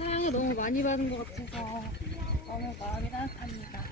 사랑을 너무 많이 받은 것 같아서 너무 마음이 따뜻합니다.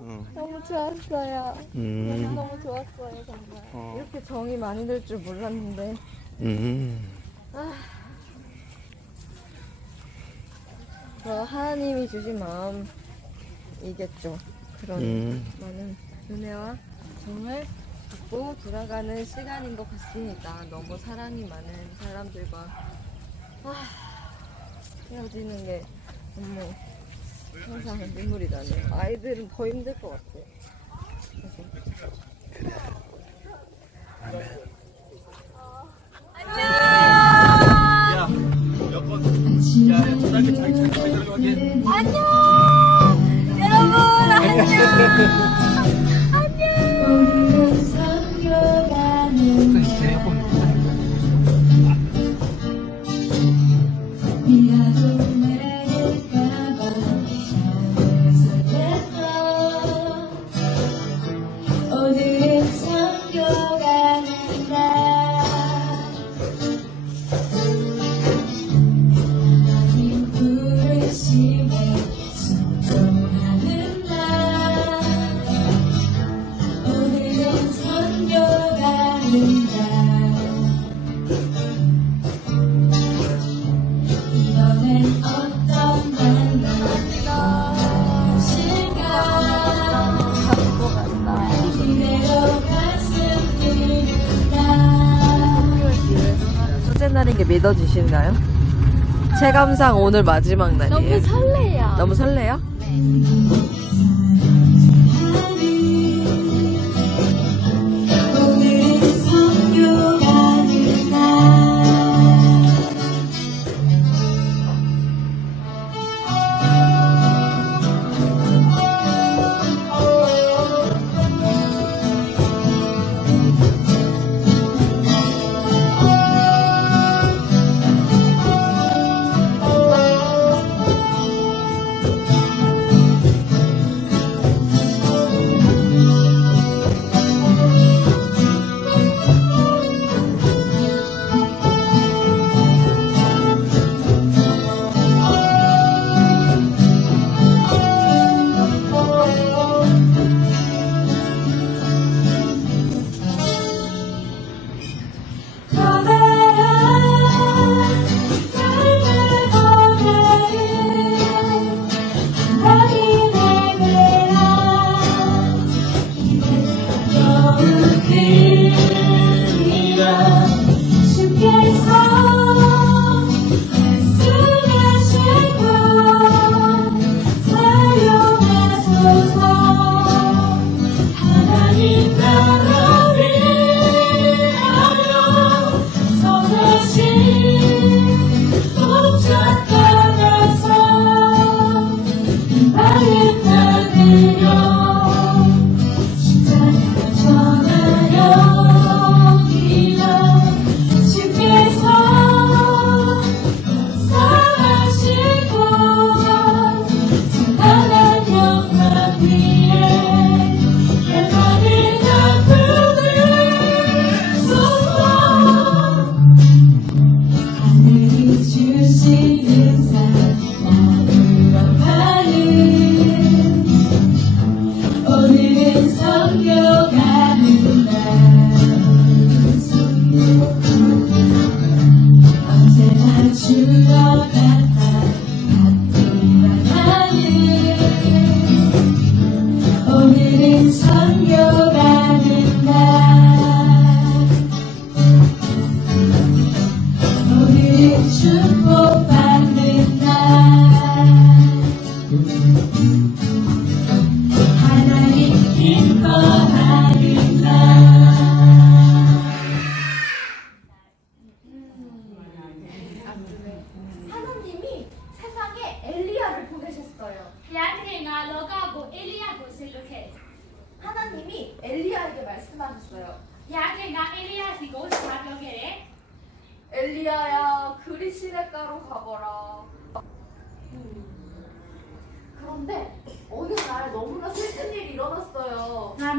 응. 너무 좋았어요. 음. 너무 좋았어요 정말. 어. 이렇게 정이 많이 들 줄 몰랐는데. 음. 뭐 하나님이 주신 마음이겠죠. 그런 음. 많은 은혜와 정을 받고 돌아가는 시간인 것 같습니다. 너무 사랑이 많은 사람들과 아, 헤어지는 게 너무 항상 눈물이 나네요. 아이들은 더 힘들 것 같아요. 그래서 날인 게 믿어지시나요? 체감상 오늘 마지막 날이에요. 너무 설레요. 너무 설레요? 오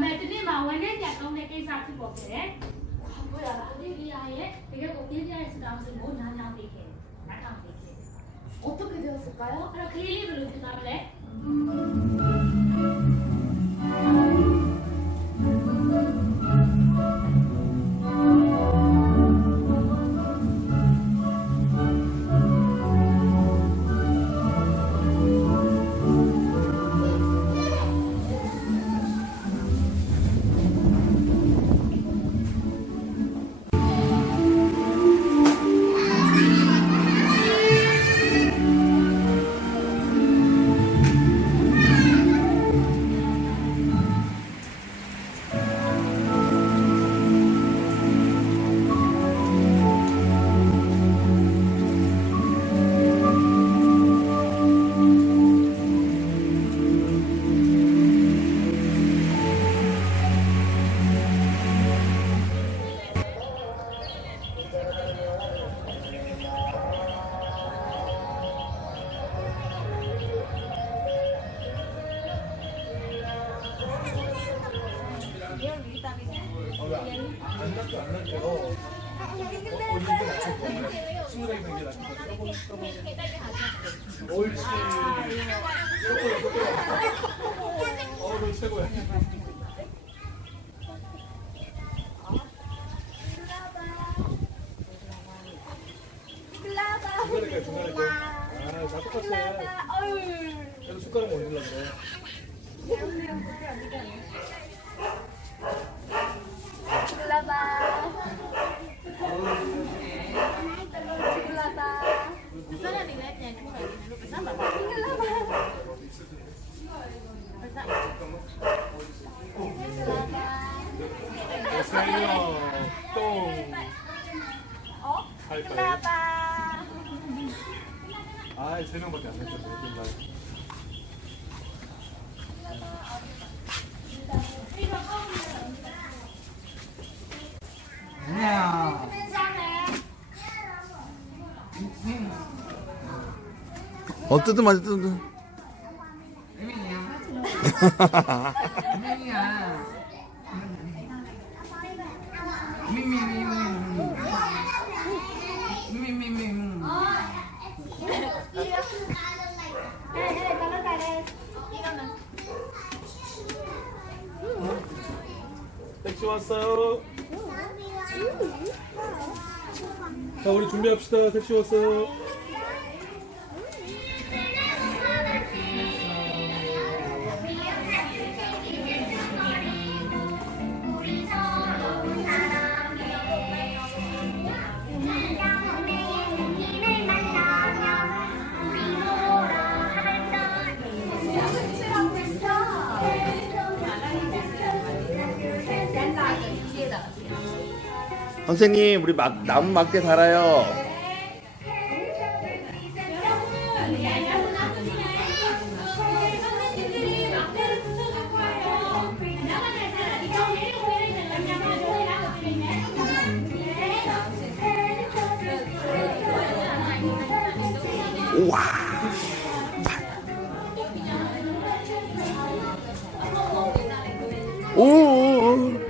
မဲ့ဒီနေ့မှာဝန်နဲ့ပြန်ကောင်းတဲ့ကိစ္စဖြစ်ပေါ်ခဲ့တယ်။ဟုတ်ရလား။ဒီလီယာရဲ့တကယ်ကိုပြင်းပြတဲ့စတောင်းစကိုညာညာပေးခဲ့။နားထောင်ပေးခဲ့။ဟုတ်တော့ကြည့်ရစကားရောအဲ့တော့ခလေးလေးဘယ်လိုဖြစ်သွားမလဲ။ 옳지 최고야 최고야 어 너 최고야 중간에 가 중간에 가 아 다 똑같아 그래도 숟가락 올리려고 그래 오세요 똥 할까요? 아이 세 명밖에 안 됐죠 어 뜯으면 뜯으면 택시 왔어요. 자 우리 준비합시다. 택시 왔어요 선생님 우리 막 나무 막대 달아요. 선생님들이